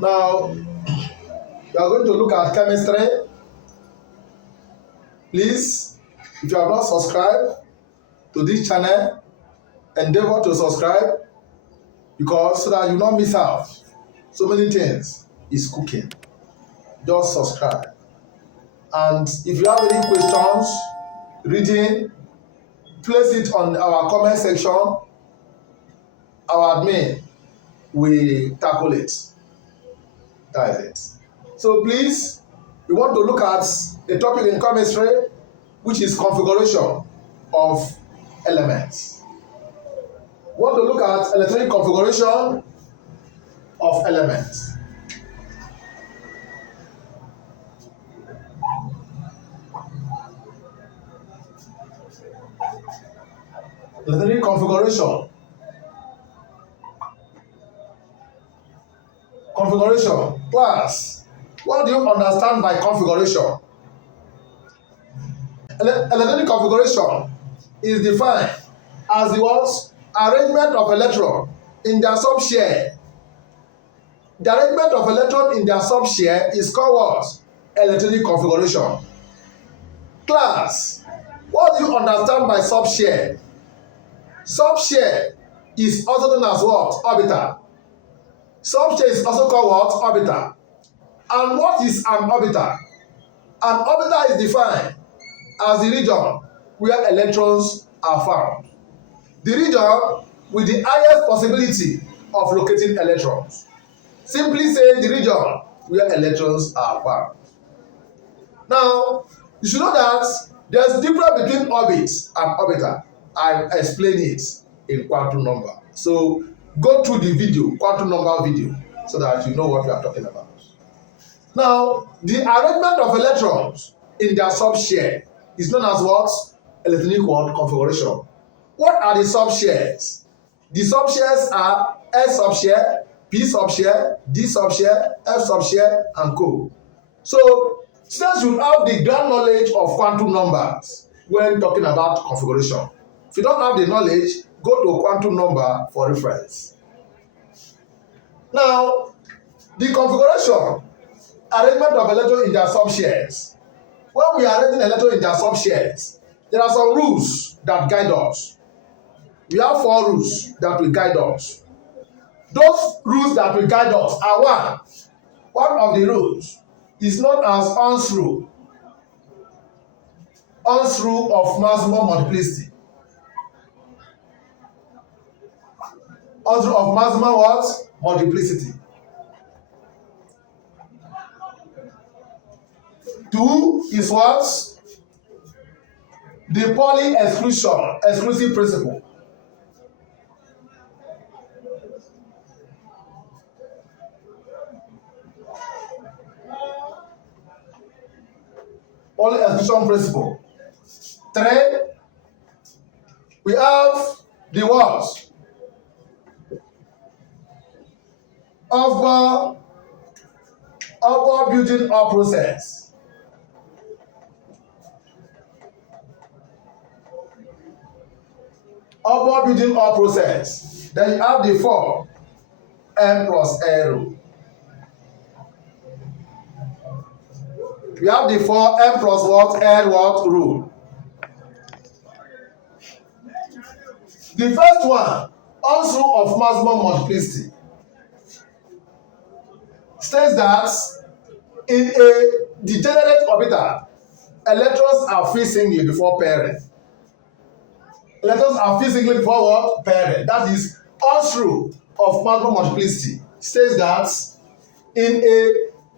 Now, we are going to look at chemistry. Please, if you have not subscribed to this channel, endeavor to subscribe because so that you not miss out. So many things is cooking. Just subscribe. And if you have any questions, reading, place it on our comment section. Our admin will tackle it. That is it. So please, we want to look at a topic in chemistry, which is configuration of elements. We want to look at electronic configuration of elements. Electronic configuration. Configuration. Class, what do you understand by configuration? Electronic configuration is defined as the words arrangement of electron in their subshell. The arrangement of electron in their subshell is called what? Electronic configuration. Class, what do you understand by subshell? Subshell is also known as what? Orbital. Subshell is also called what? Orbital. And what is an orbital? An orbital is defined as the region where electrons are found. The region with the highest possibility of locating electrons. Simply say the region where electrons are found. Now, you should know that there's a difference between orbit and orbital. I explain it in quantum number. So go through the video, quantum number video, so that you know what we are talking about. Now, the arrangement of electrons in their subshell is known as what? Electronic configuration. What are the subshells? The subshells are S subshell, P subshell, D subshell, F subshell, and co. So, students should have the ground knowledge of quantum numbers when talking about configuration. If you don't have the knowledge, go to quantum number for reference. Now, the configuration, arrangement of electrons in their subshells. When we are arranging electrons in their subshells, there are some rules that guide us. We have 4 rules that will guide us. Those rules that will guide us are one of the rules is known as Ohm's rule. Ohm's rule of maximum multiplicity. Ohm's rule of maximum what? Multiplicity. 2 is what? The Pauli exclusive principle. Pauli exclusion principle. 3, we have the what? Upward building up process. Upward building up process. Then you have the 4 M plus L rule. We have the 4 M plus what? L what rule. The first one, Ohm's rule of maximum multiplicity, states that in a degenerate orbital, electrons are free singly before pairing. Electrons are free singly before what? Pairing. That is Ohm's rule of maximum multiplicity states that in a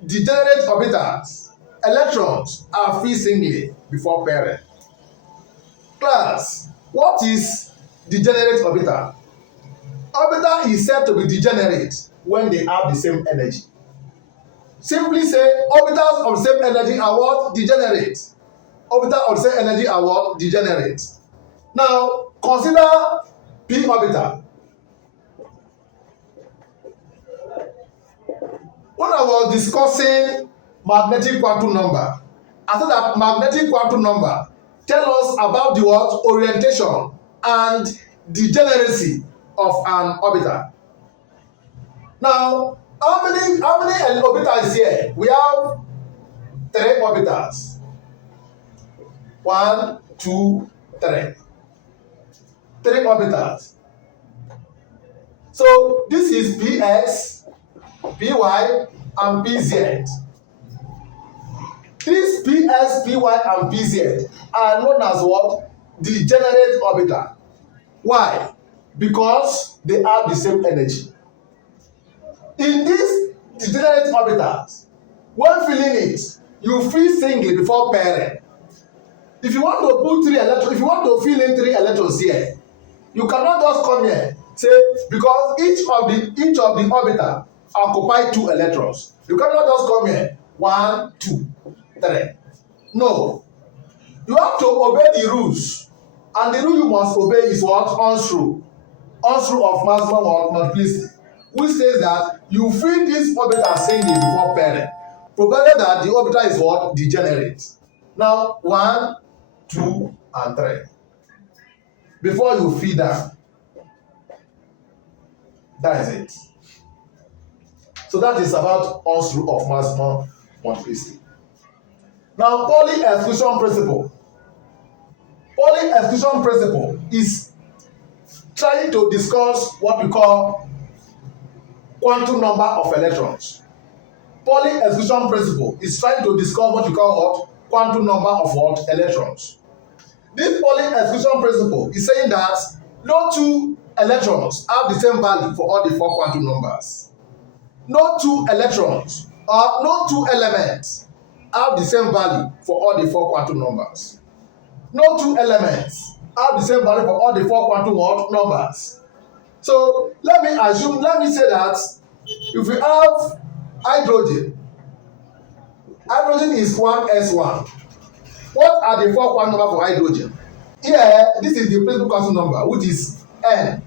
degenerate orbital, electrons are free singly before pairing. Class, what is degenerate orbital? Orbital is said to be degenerate when they have the same energy. Simply say orbitals of the same energy are what? Degenerate. Orbitals of the same energy are what? Degenerate. Now, consider p orbital. When I was discussing magnetic quantum number, I said that magnetic quantum number tell us about the what? Orientation and degeneracy of an orbital. Now, How many orbitals here? We have 3 orbitals. 1, 2, 3. 3 orbitals. So this is Px, Py, and Pz. These Ps, Py, and Pz are known as what? Degenerate orbital. Why? Because they have the same energy. In these degenerate orbitals, when filling it, you fill singly before pairing. If you want to put 3 electrons, if you want to fill in 3 electrons here, you cannot just come here say because each of the orbital occupy 2 electrons. You cannot just come here 1, 2, 3. No, you have to obey the rules, and the rule you must obey is what? Unscrew of maximum multiplicity, which says that you fill this orbital singly before pairing, provided that the orbital is what? Degenerate. Now 1, 2, and 3. Before you fill down, that is it. So that is about unscrew of maximum multiplicity. Now Pauli exclusion principle. Pauli exclusion principle is trying to discuss what we call quantum number of electrons. Pauli exclusion principle is trying to discuss what we call what? Quantum number of what? Electrons. This Pauli exclusion principle is saying that no 2 electrons have the same value for all the 4 quantum numbers. No 2 electrons or no 2 elements have the same value for all the 4 quantum numbers. No 2 elements have the same value for all the 4 quantum numbers. So let me say that if we have hydrogen is 1s1. What are the 4 quantum numbers for hydrogen? Here, this is the principal quantum number, which is n.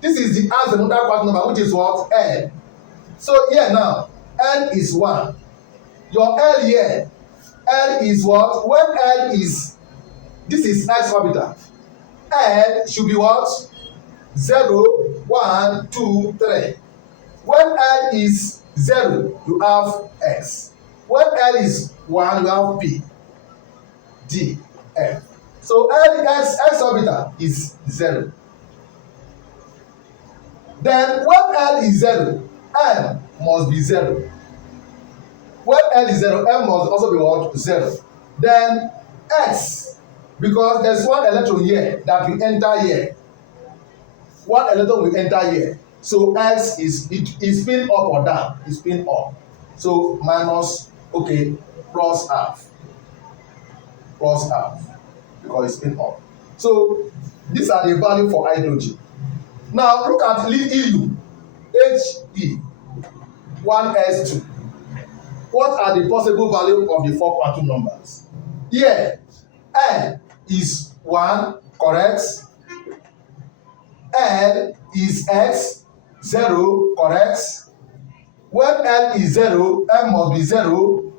This is the azimuthal quantum number, which is what? N. So here now, n is 1. Your L here, L is what? When L is, this is x orbital. L should be what? 0, 1, 2, 3. When L is 0, you have x. When L is 1, you have p, d, f. So x orbital is 0. Then when L is 0, m must be 0. When L is 0, m must also be what? 0. Then x, because there's 1 electron here that will enter here. 1 electron will enter here. So x is spin up or down? It's spin up. So minus, okay, plus half. Plus half. Because it's spin up. So these are the value for hydrogen. Now look at helium. He, 1s2. What are the possible value of the 4 quantum numbers? Here, n is 1, correct? L is x, 0, correct? When L is 0, m must be 0.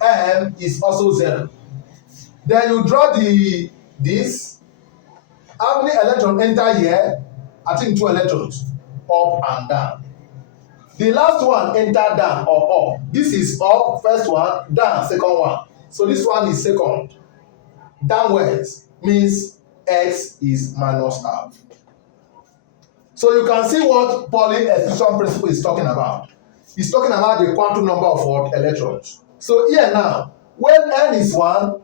M is also 0. Then you draw this. How many electrons enter here? I think 2 electrons, up and down. The last one enter down or up. This is up, first one, down, second one. So this one is second. Downwards means x is minus half. So you can see what Pauli exclusion principle is talking about. It's talking about the quantum number of what? Electrons. So here now, when n is 1,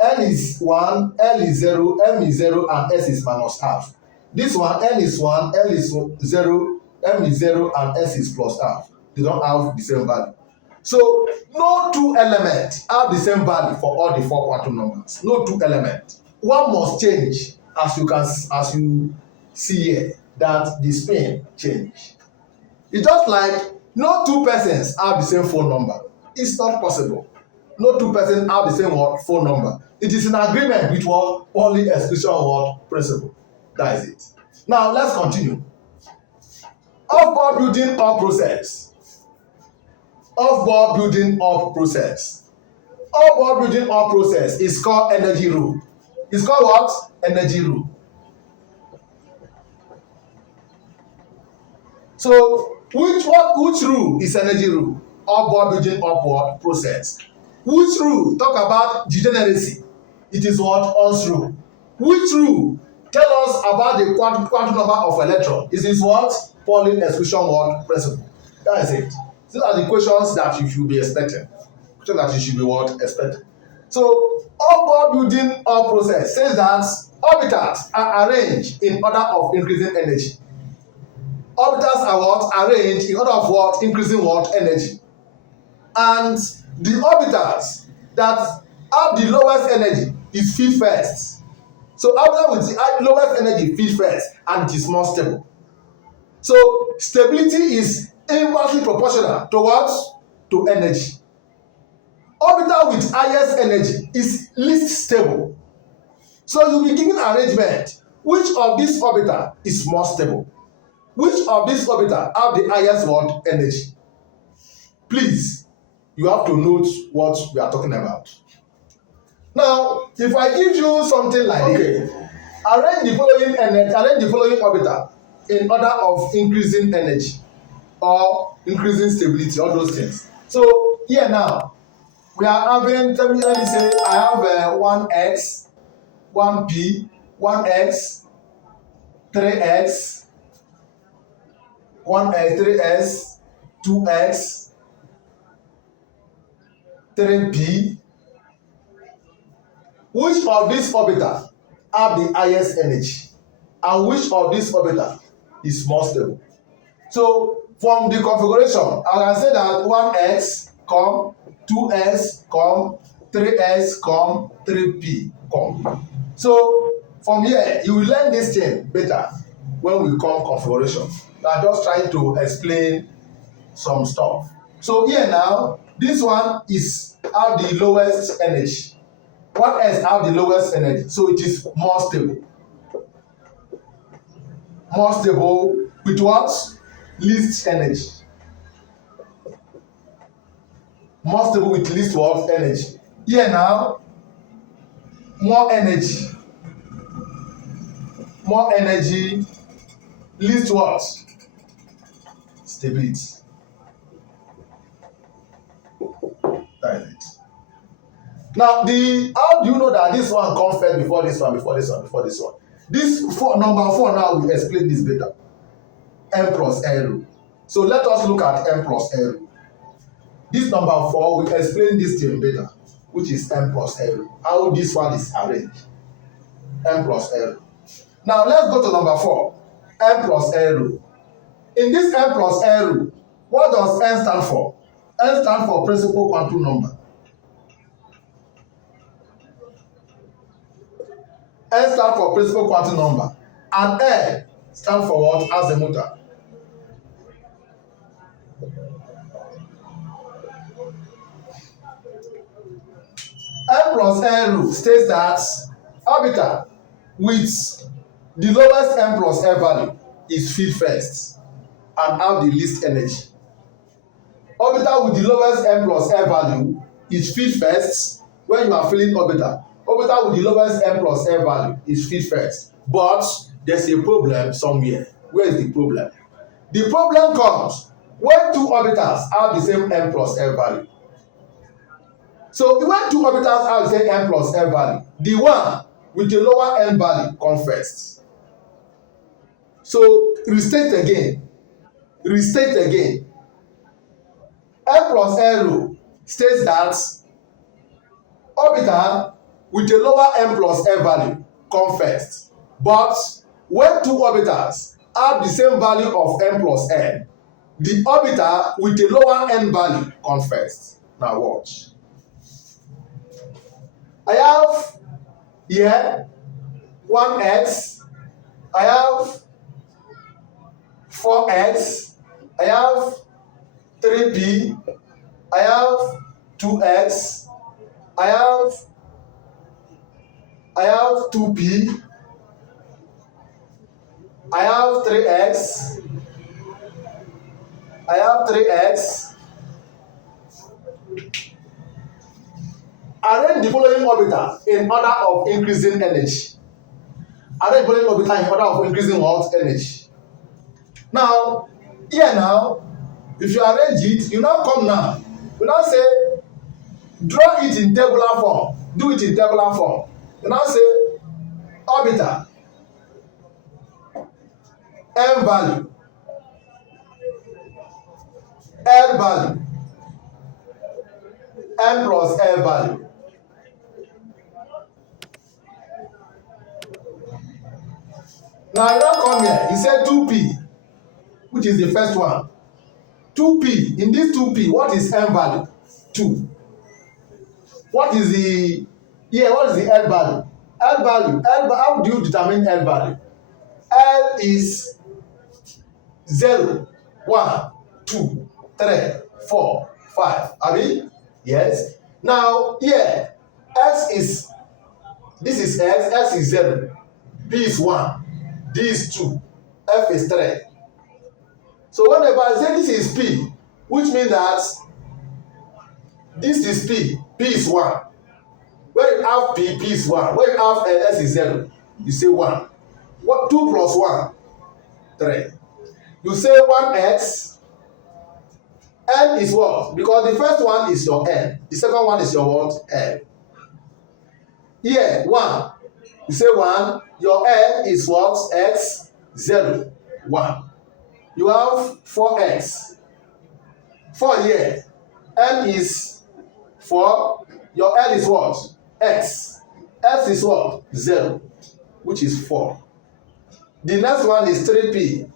n is 1, L is 0, m is 0, and s is minus half. This one, n is 1, L is 0, m is 0, and s is plus half. They don't have the same value. So no 2 elements have the same value for all the 4 quantum numbers. No 2 elements. One must change, as you see here, that the spin change. It's just like no 2 persons have the same phone number. It's not possible. No 2 persons have the same phone number. It is in agreement with what Pauli exclusion principle. That is it. Now let's continue. Off-board building up process. Off-board building up process. Off-board building up process is called energy rule. It's called what? Energy rule. So Which rule is energy rule? Upward building upward process. Which rule talk about degeneracy? It is what? Earth's rule. Which rule tell us about the quantum number of electron? It is what? Pauling exclusion what? Principle. That is it. These are the questions that you should be expecting. Questions that you should be what? Expecting. So upward building up process says that orbitals are arranged in order of increasing energy. Orbitals are what? Arranged in order of what? Increasing what? Energy. And the orbitals that have the lowest energy is feed first. So orbital with the lowest energy feed first and it is more stable. So stability is inversely proportional to what? To energy. Orbital with highest energy is least stable. So you'll be given arrangement. Which of these orbital is more stable? Which of these orbital have the highest what? Energy? Please, you have to note what we are talking about. Now, if I give you something like this, arrange the following orbital in order of increasing energy or increasing stability, all those things. So here now, we are having, let me say, I have 1x, 1p, 1x, 3x, 1x, 3s, 2x, 3p. Which of these orbitals have the highest energy? And which of these orbitals is more stable? So from the configuration, I can say that 1x come, 2s come, 3s come, 3p come. So from here, you will learn this thing better when we come configuration. We are just trying to explain some stuff. So here now, this one is have the lowest energy. 1s have the lowest energy, so it is more stable. More stable with what? Least energy. More stable with least what? Energy. Here now, more energy. More energy, least what? Stability. That is it. Now, how do you know that this one comes first before this one, before this one, before this one? Number 4 now, we explain this better. M plus L rule. So let us look at M plus L rule. This number 4, we explain this thing better, which is M plus L rule. How this one is arranged. M plus L rule. Now let's go to number 4. M plus L rule. In this M plus L rule, what does N stand for? N stand for principal quantum number. N stand for principal quantum number. And L stand for what? Azimuthal. M plus N rule states that orbital with the lowest M plus L value is feed first and have the least energy. Orbital with the lowest M plus L value is feed first when you are filling orbital. Orbital with the lowest M plus L value is feed first. But there's a problem somewhere. Where is the problem? The problem comes when two orbitals have the same M plus L value. So when two orbitals have the same M plus L value, the one with the lower M value comes first. So restate again. M plus L rule states that orbital with a lower M plus L value come first. But when two orbitals have the same value of M plus L, the orbital with a lower N value comes first. Now watch. I have here 1x, I have 4x, I have 3p, I have 2x, I have 2p, I have 3x, I have 3x. Arrange the following orbital in order of increasing energy. Arrange the following orbital in order of increasing what? Energy. Now, Here now, if you arrange it, you now come now. You now say, draw it in tabular form. Do it in tabular form. You now say, orbital, m value, l value, m plus l value. Now you don't come here. You say 2p, which is the first one. 2p. In this 2p, what is m value? 2. What is the what is the l value? L value. How do you determine l value? L is 0, 1, 2, 3, 4, 5. Abi? Yes. Now here, this is x is 0, b is 1, d is 2, f is 3. So whenever I say this is p, which means that this is p is 1. When you have p is 1. When you have s is 0, you say 1. 2 plus 1, 3. You say 1x, n is what? Because the first one is your n. The second one is your what? L. Here, 1. You say 1. Your n is what? X, 0, 1. You have 4x. 4 here. N is 4. Your L is what? X. S is what? 0, which is 4. The next one is 3p.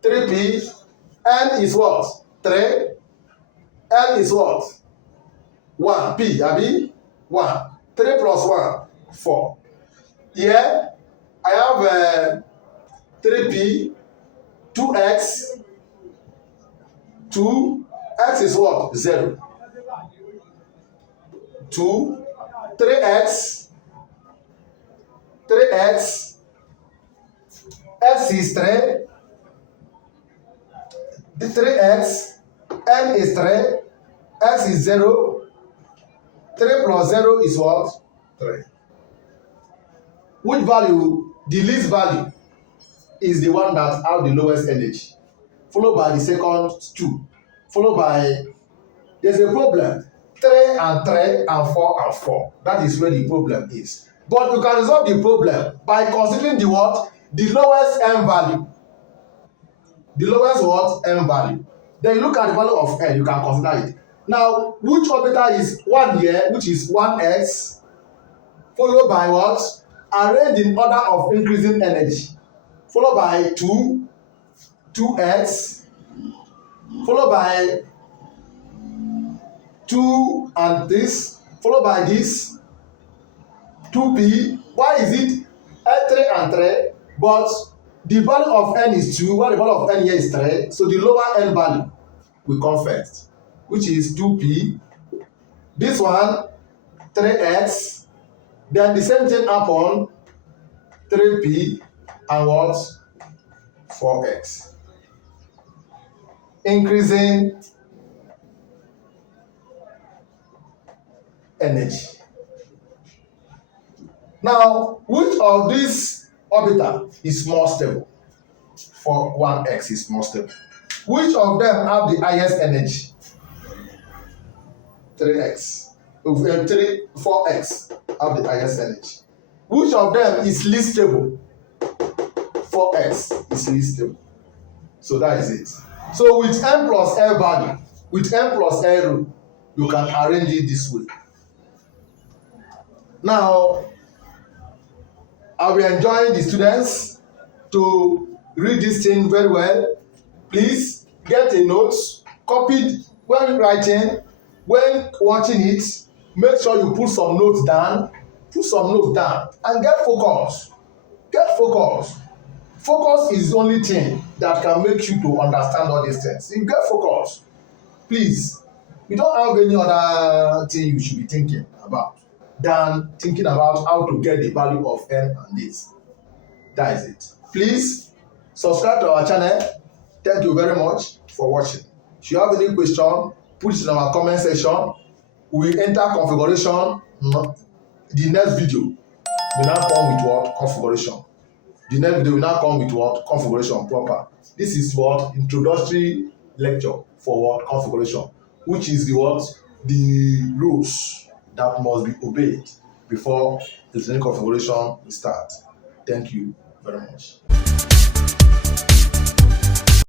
3p. N is what? 3. L is what? 1. P, abi? 1. 3 plus 1, 4. Here, I have 3p, 2x, 2. X is what? 0. 2. 3x. 3x. X is 3. The 3x. N is 3. X is 0. 3 plus 0 is what? 3. Which value? The least value is the one that have the lowest energy, followed by the second 2, followed by, there's a problem, 3 and 3 and 4 and 4. That is where the problem is. But you can resolve the problem by considering the what? The lowest m value. The lowest what? M value. Then you look at the value of n, you can consider it. Now, which orbital is 1 here, which is 1x, followed by what? Arranged in order of increasing energy, followed by 2, 2x, followed by 2 and this, followed by this, 2p. Why is it 3 and 3? But the value of n is 2, while the value of n here is 3. So the lower n value will come first, which is 2p. This one, 3x. Then the same thing happen, 3p and what? 4x. Increasing energy. Now, which of these orbital is more stable? For 1x is more stable. Which of them have the highest energy? 3x. 4x have the highest energy. Which of them is least stable? 4x is least stable. So that is it. So with m plus l value, with m plus l rule, you can arrange it this way. Now, I will enjoy the students to read this thing very well. Please get a note, copied when writing, when watching it. Make sure you put some notes down. Put some notes down and get focused. Get focused. Focus is the only thing that can make you to understand all these things. You get focused. Please, you don't have any other thing you should be thinking about than thinking about how to get the value of n and this. That is it. Please subscribe to our channel. Thank you very much for watching. If you have any question, put it in our comment section. We will enter configuration. The next video will now come with what? Configuration. The next video will now come with what? Configuration proper. This is what? Introductory lecture for what? Configuration, which is the what? The rules that must be obeyed before the training configuration will start. Thank you very much.